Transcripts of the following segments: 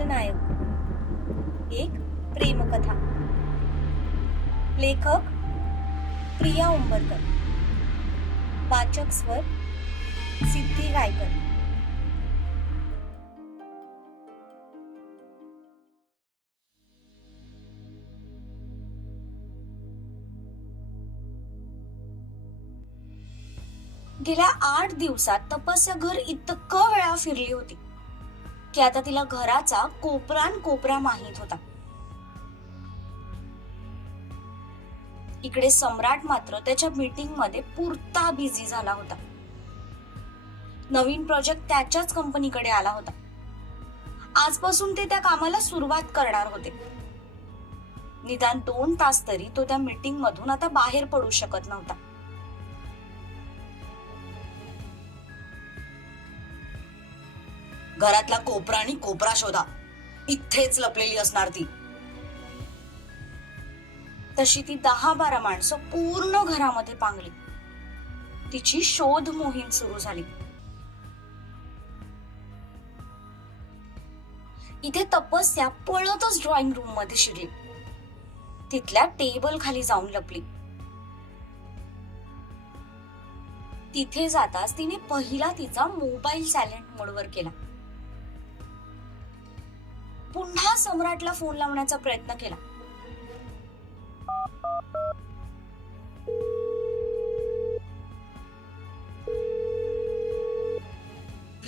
खलनायक एक प्रेमकथा. लेखक प्रिया उंबरकर. वाचक स्वर सिद्धी गायकर. गेल्या आठ दिवसात तपस्या घर इतकं वेळा फिरली होती. की आता तिला घराचा कोपरान कोपरा माहीत होता. इकडे सम्राट मात्र त्याच्या मीटिंगमध्ये पुरता बिझी झाला होता. नवीन प्रोजेक्ट त्याच्याच कंपनीकडे आला होता. आजपासून ते त्या कामाला सुरुवात करणार होते. निदान दोन तास तरी तो त्या मीटिंग मधून आता बाहेर पडू शकत नव्हता. घरातला कोपरा आणि कोपरा शोधा. इथेच लपलेली असणार ती. तशी ती दहा बारा माणसं पूर्ण घरामध्ये पांगली. तिची शोध मोहीम सुरू झाली. इथे तपस्या पळतच ड्रॉइंग रूममध्ये शिरली. तिथल्या टेबल खाली जाऊन लपली. तिथे जाताच तिने पहिला तिचा मोबाईल सायलेंट मोडवर केला. पुन्हा सम्राटला फोन लावण्याचा प्रयत्न केला.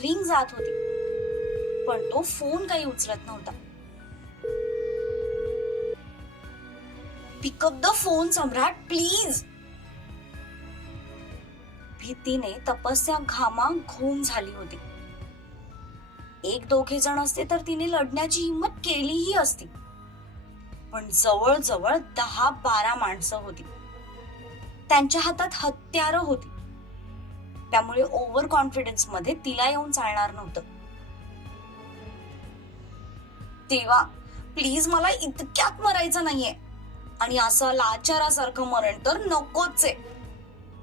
रिंग जात होती पण तो फोन काही उचलत नव्हता. Pick up the phone Samrat please भीतीने तपस्या घामा घूम झाली होती. एक दोघे जण असते तर तिने लढण्याची हिंमत केलीही असती. पण जवळजवळ दहा बारा माणसं होती. त्यांच्या हातात हत्यारं होती. त्यामुळे ओव्हर कॉन्फिडन्समध्ये तिला येऊन चालणार नव्हतं. तेव्हा प्लीज मला इतक्यात मरायचं नाहीये. आणि असं लाचारासारखं मरण तर नकोच. आहे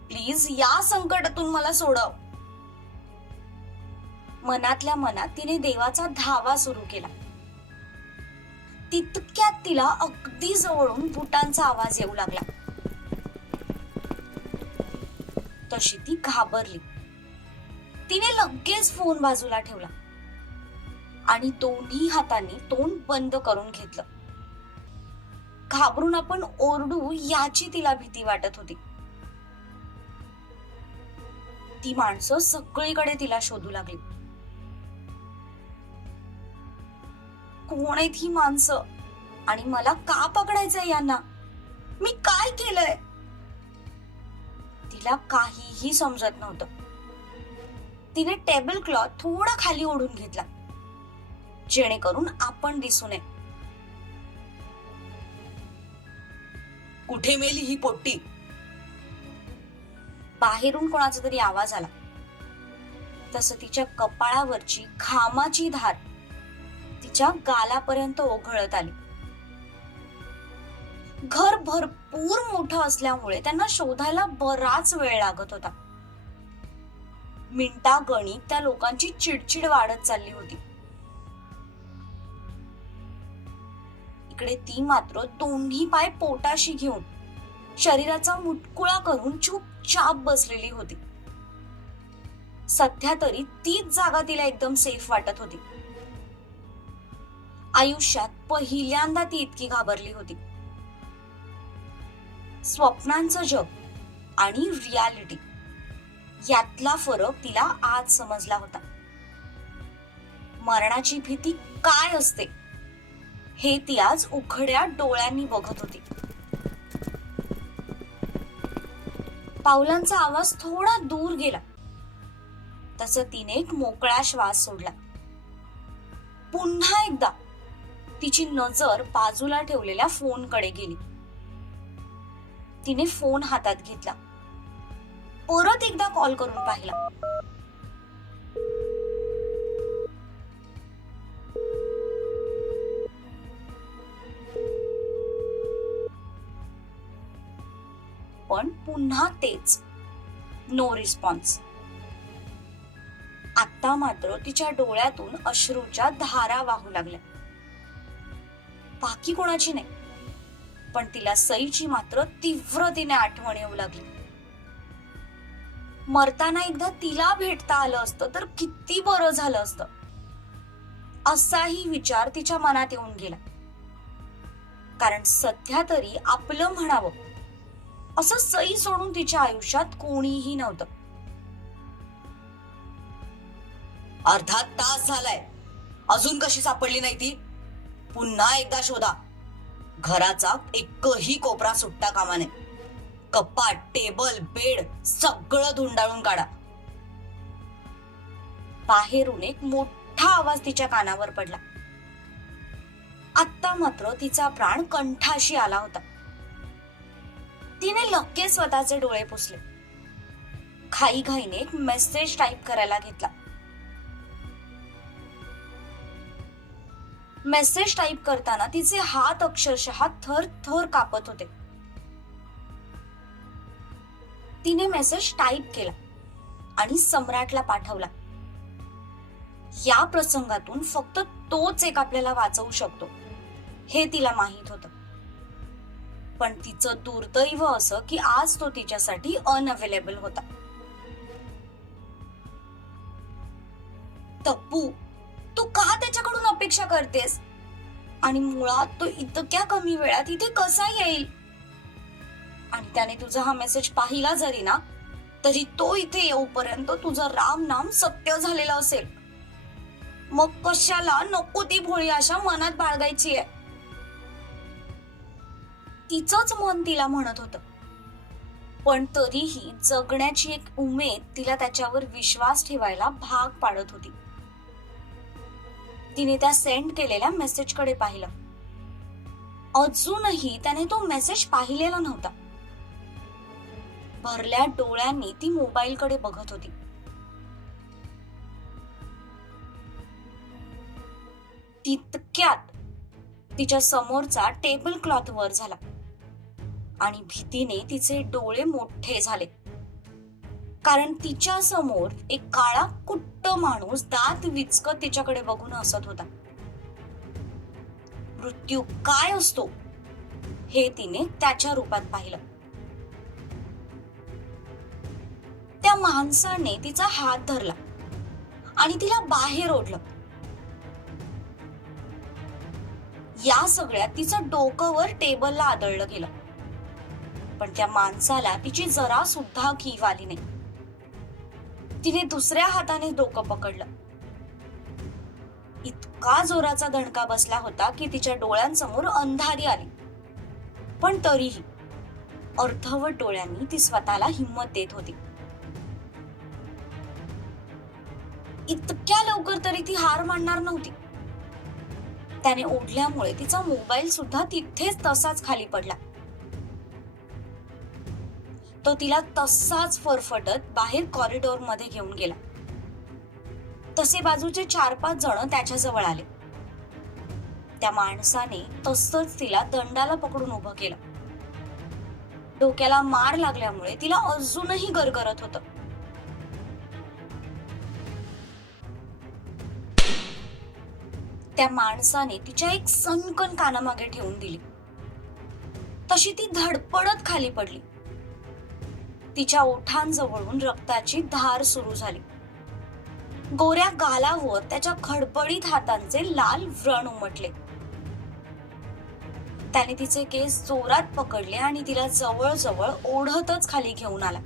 प्लीज या संकटातून मला सोडव. मनातल्या मनात तिने देवाचा धावा सुरू केला. तितक्यात तिला अगदी जवळून बुटांचा आवाज येऊ लागला. तशी ती घाबरली. तिने लगेच फोन बाजूला ठेवला. आणि दोन्ही हातांनी तोंड बंद करून घेतलं. घाबरून आपण ओरडू याची तिला भीती वाटत होती. ती माणसं सगळीकडे तिला शोधू लागली. कोण आहेत ही माणसं. आणि मला का पकडायचंय यांना? मी काय केलंय? तिला काहीही समजत नव्हतं. तिने टेबल क्लॉथ थोडा खाली ओढून घेतला. जेणेकरून आपण दिसू नये. कुठे मेली ही पोट्टी? बाहेरून कोणाचा तरी आवाज आला. तसं तिच्या कपाळावरची घामाची धार तिच्या गालापर्यंत ओघळत आली. घर भरपूर मोठं असल्यामुळे त्यांना शोधायला बराच वेळ लागत होता. मिनिटा गणित त्या लोकांची चिडचिड वाढत चालली होती. इकडे ती मात्र दोन्ही पाय पोटाशी घेऊन शरीराचा मुटकुळा करून चुपचाप बसलेली होती. सध्या तरी तीच जागा तिला एकदम सेफ वाटत होती. आयुष्यात पहिल्यांदा ती इतकी घाबरली होती. स्वप्नांचं जग आणि रियालिटी यातला फरक तिला आज समजला होता. मरणाची भीती काय असते हे ती आज उघड्या डोळ्यांनी बघत होती. पावलांचा आवाज थोडा दूर गेला. तस तिने एक मोकळा श्वास सोडला. पुन्हा एकदा तिची नजर बाजूला ठेवलेल्या फोनकडे गेली. तिने फोन हातात घेतला. परत एकदा कॉल करून पाहिला. पण पुन्हा तेच. नो रिस्पॉन्स आता मात्र तिच्या डोळ्यातून अश्रूच्या धारा वाहू लागल्या. बाकी कोणाची नाही. पण तिला सईची मात्र तीव्र तिने आठवण येऊ लागली. मरताना एकदा तिला भेटता आलं असतं तर किती बरं झालं असतं. असाही विचार तिच्या मनात येऊन गेला. कारण सध्या तरी आपलं म्हणावं असं सई सोडून तिच्या आयुष्यात कोणीही नव्हतं. अर्धा तास झालाय. अजून कशी सापडली नाही ती? पुन्हा एकदा शोधा. घराचा एकही कोपरा सुट्टा कामा नये कपाट टेबल बेड सगळं धुंडाळून काढा. बाहेरून एक मोठा आवाज तिच्या कानावर पडला. आत्ता मात्र तिचा प्राण कंठाशी आला होता. तिने लगेच स्वतःचे डोळे पुसले. घाईघाईने एक मेसेज टाईप करायला घेतला. मेसेज टाईप करताना तिचे हात अक्षरशः थर थर कापत होते. तिने मेसेज टाईप केला आणि सम्राटला पाठवला. या प्रसंगातून फक्त तोच एक आपल्याला वाचवू शकतो. हे तिला माहीत होतं. पण तिचं दुर्दैव असं की आज तो तिच्यासाठी अनअवेलेबल होता. तप्पू अपेक्षा करतेस. आणि मुळात तो इतक्या कमी वेळात इथे कसा येईल? आणि त्याने तुझा हा मेसेज पाहिला जरी ना तरी तो इथे येऊपर्यंत तुझं राम नाम सत्य झालेलं असेल. मग कशाला नको ती भोळी आशा मनात बाळगायची आहे? तिचंच मन तिला म्हणत होतं. पण तरीही जगण्याची एक उमेद तिला त्याच्यावर विश्वास ठेवायला भाग पाडत होती. तिने त्या सेंड केलेल्या मेसेजकडे पाहिलं. अजूनही त्याने तो मेसेज पाहिलेला नव्हता. भरल्या डोळ्यांनी ती मोबाईलकडे बघत होती. तितक्यात तिच्या समोरचा टेबल क्लॉथ वर झाला. आणि भीतीने तिचे डोळे मोठे झाले. कारण तिच्या समोर एक काळा कुट्ट माणूस दात विचकत तिच्याकडे बघून हसत होता. मृत्यू काय असतो? हे तिने त्याच्या रूपात पाहिलं. त्या माणसाने तिचा हात धरला आणि तिला बाहेर ओढलं. या सगळ्यात तिचं डोकं वर टेबलला आदळलं गेलं. पण त्या माणसाला तिची जरा सुद्धा कीव आली नाही. तिने दुसऱ्या हाताने डोकं पकडलं. इतका जोराचा दणका बसला होता की तिच्या डोळ्यांसमोर अंधारी आली. पण तरीही अर्धवट डोळ्यांनी ती स्वतःला हिंमत देत होती. इतक्या लवकर तरी ती हार मानणार नव्हती. त्याने ओढल्यामुळे तिचा मोबाईल सुद्धा तिथेच तसाच खाली पडला. तो तिला तसाच फरफटत बाहेर कॉरिडॉरमध्ये घेऊन गेला. तसे बाजूचे चार पाच जण त्याच्याजवळ आले. त्या माणसाने तसंच तिला दंडाला पकडून उभं केलं. डोक्याला मार लागल्यामुळे तिला अजूनही गरगरत होतं. त्या माणसाने तिच्या एक सनकन कानामागे ठेवून दिली. तशी ती धडपडत खाली पडली. तिच्या ओठांजवळून रक्ताची धार सुरू झाली. गोऱ्या गालावर त्याच्या खडबडीत हातांचे लाल व्रण उमटले. त्याने तिचे केस जोरात पकडले आणि तिला जवळजवळ ओढतच खाली घेऊन आला.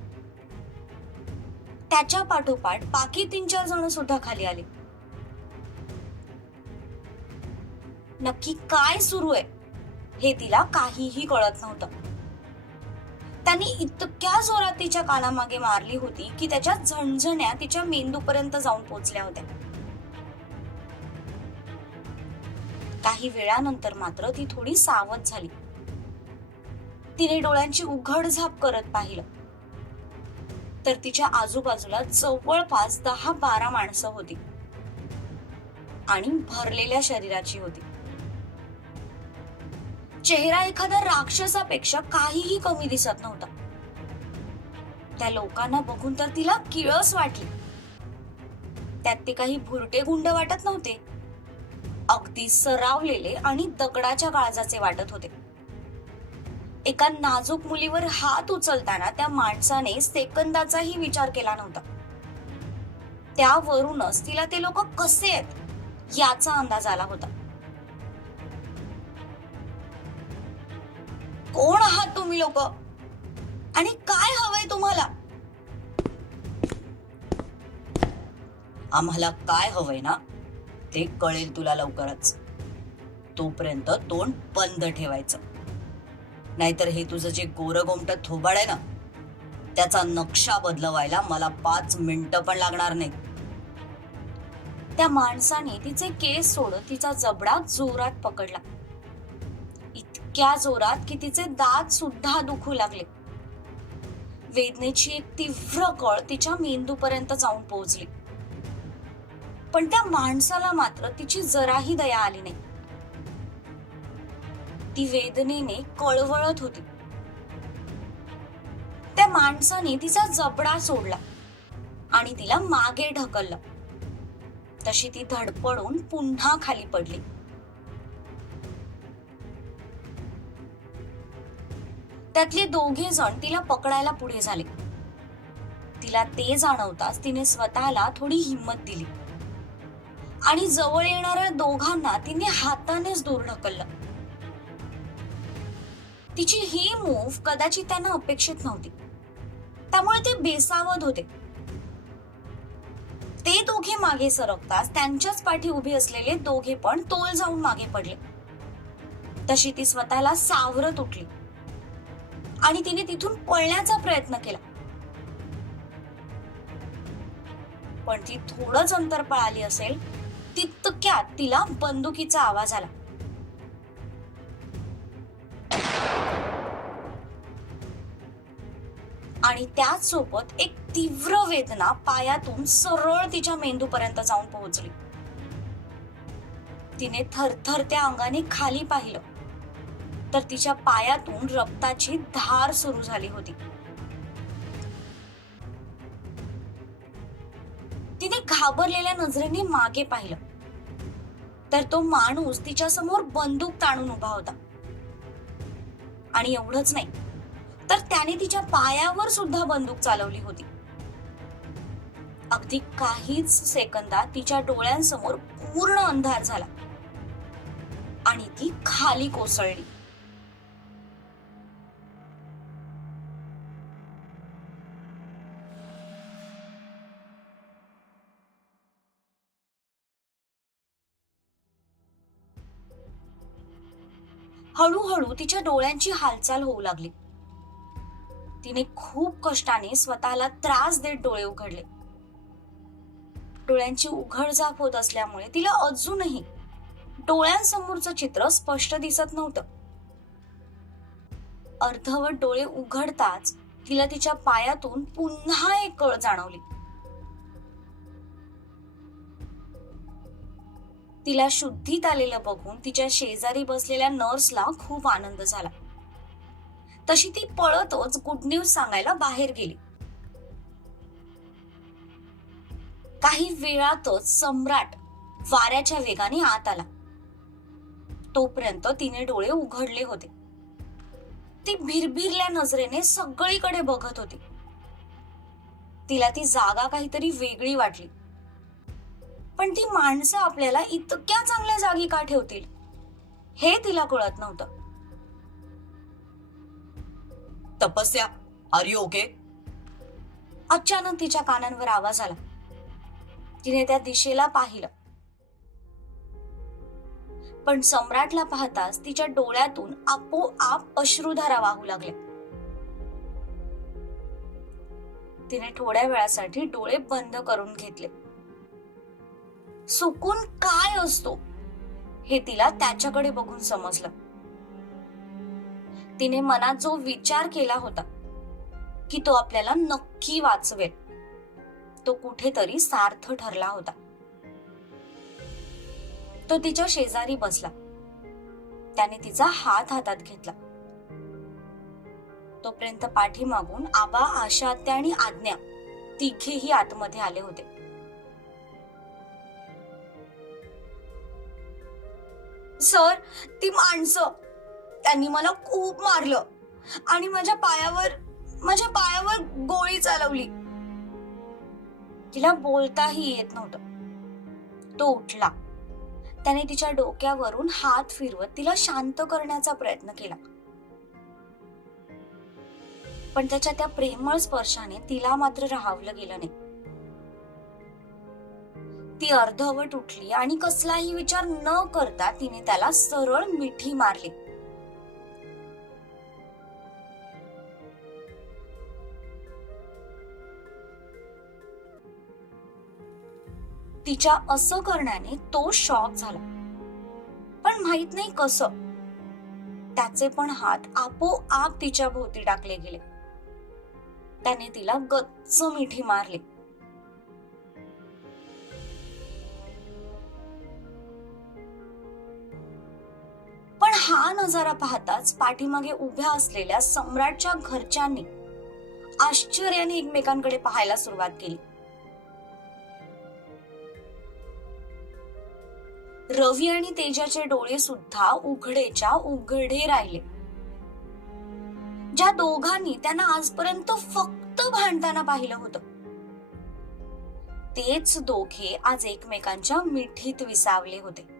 त्याच्या पाठोपाठ बाकी तीन चार जण सुद्धा खाली आले. नक्की काय सुरू आहे हे तिला काहीही कळत नव्हतं. त्यांनी इतक्या जोरात तिच्या कानामागे मारली होती की त्याच्या झणझण्या तिच्या मेंदूपर्यंत जाऊन पोचल्या होत्या. काही वेळानंतर मात्र ती थोडी सावध झाली. तिने डोळ्यांची उघडझाप करत पाहिलं. तर तिच्या आजूबाजूला जवळपास दहा बारा माणसं होती. आणि भरलेल्या शरीराची होती. चेहरा एखाद्या राक्षसापेक्षा काहीही कमी दिसत नव्हता. त्या लोकांना बघून तर तिला किळस वाटली. त्यात ते काही भुरटे गुंड वाटत नव्हते. अगदी सरावलेले आणि दगडाच्या काळजाचे वाटत होते. एका नाजूक मुलीवर हात उचलताना त्या माणसाने सेकंदाचाही विचार केला नव्हता. त्यावरूनच तिला ते लोक कसे आहेत याचा अंदाज आला होता. कोण आहात तुम्ही लोक? आणि काय हवंय तुम्हाला? आम्हाला काय हवंय ना ते कळेल तुला लवकरच. तोपर्यंत तोंड बंद ठेवायचं. नाहीतर हे तुझं जे गोरगोमट थोबाड आहे ना त्याचा नक्षा बदलवायला मला पाच मिनिटं पण लागणार नाही त्या माणसाने तिचे केस सोडत तिचा जबडा जोरात पकडला. इतक्या जोरात की तिचे दात सुद्धा दुखू लागले. वेदनेची एक तीव्र कळ तिच्या मेंदूपर्यंत जाऊन पोहोचली. पण त्या माणसाला मात्र तिची जराही दया आली नाही. ती वेदनेने कळवळत होती. त्या माणसाने तिचा जबडा सोडला आणि तिला मागे ढकललं. तशी ती धडपडून पुन्हा खाली पडली. त्यातले दोघे जण तिला पकडायला पुढे झाले. तिला ते जाणवताच तिने स्वतःला थोडी हिंमत दिली. आणि जवळ येणाऱ्या दोघांना तिने हातानेच दूर ढकललं. तिची ही मूव कदाचित त्यांना अपेक्षित नव्हती. त्यामुळे ते बेसावध होते. ते दोघे मागे सरकताच त्यांच्याच पाठी उभे असलेले दोघे पण तोल जाऊन मागे पडले. तशी ती स्वतःला सावरत उठली. आणि तिने तिथून पळण्याचा प्रयत्न केला. पण ती थोडंच अंतर पळाली असेल तितक्यात तिला बंदुकीचा आवाज आला. आणि त्याच सोबत एक तीव्र वेदना पायातून सरळ तिच्या मेंदूपर्यंत जाऊन पोहोचली. तिने थरथरत्या अंगाने खाली पाहिलं. तर तिच्या पायातून रक्ताची धार सुरू झाली होती. तिने घाबरलेल्या नजरेने मागे पाहिलं. तर तो माणूस तिच्या समोर बंदूक ताणून उभा होता. आणि एवढंच नाही तर त्याने तिच्या पायावर सुद्धा बंदूक चालवली होती. अगदी काहीच सेकंदात तिच्या डोळ्यांसमोर पूर्ण अंधार झाला. आणि ती खाली कोसळली. हळूहळू तिच्या डोळ्यांची हालचाल होऊ लागली. तिने खूप कष्टाने स्वतःला त्रास देत डोळे उघडले. डोळ्यांची उघडझाप होत असल्यामुळे तिला अजूनही डोळ्यांसमोरचं चित्र स्पष्ट दिसत नव्हतं. अर्धवट डोळे उघडताच तिला तिच्या पायातून पुन्हा एक कळ जाणवली. तिला शुद्धीत आलेलं बघून तिच्या शेजारी बसलेल्या नर्सला खूप आनंद झाला. तशी ती पळतच गुड न्यूज सांगायला बाहेर गेली. काही वेळातच सम्राट वाऱ्याच्या वेगाने आत आला. तोपर्यंत तिने डोळे उघडले होते. ती भिरभिरल्या नजरेने सगळीकडे बघत होती. तिला ती जागा काहीतरी वेगळी वाटली. पण ती माणसं आपल्याला इतक्या चांगल्या जागी का ठेवतील? हे तिला कळत नव्हतं. तपस्या आर यू ओके अचानक तिच्या कानांवर आवाज आला. तिने त्या दिशेला पाहिलं. पण सम्राटला पाहताच तिच्या डोळ्यातून आपोआप अश्रुधारा वाहू लागल्या तिने थोड्या वेळासाठी डोळे बंद करून घेतले. सुकून काय असतो? हे तिला त्याच्याकडे बघून समजलं. तिने मनात जो विचार केला होता की तो आपल्याला नक्की वाचवेल तो कुठेतरी सार्थ ठरला होता. तो तिच्या शेजारी बसला. त्याने तिचा हात हातात घेतला. तोपर्यंत पाठीमागून आबा आशात्या आणि आज्ञा तिघेही आतमध्ये आले होते. सर ती माणसं. त्यांनी मला खूप मारलं. आणि माझ्या पायावर माझ्या पायावर गोळी चालवली. तिला बोलताही येत नव्हतं. तो उठला. त्याने तिच्या डोक्यावरून हात फिरवत तिला शांत करण्याचा प्रयत्न केला. पण त्याच्या त्या प्रेमळ स्पर्शाने तिला मात्र राहावलं गेलं नाही. अर्धवट उठली आणि कसलाही विचार न करता तिने त्याला सरळ मिठी मारली. तिच्या असं करण्याने तो शॉक झाला. पण माहीत नाही कसं. त्याचे पण हात आपोआप तिच्या भोवती टाकले गेले. त्याने तिला गच्च मिठी मारली. नजारा पाहताच पाठीमागे उभ्या असलेल्या सम्राटच्या घरच्यांनी आश्चर्याने एकमेकांकडे पाहायला सुरुवात केली. रवी आणि तेजाचे डोळे सुद्धा उघडेच्या उघडे राहिले. ज्या दोघांनी त्यांना आजपर्यंत फक्त भांडताना पाहिलं होतं तेच दोघे आज एकमेकांच्या मिठीत विसावले होते.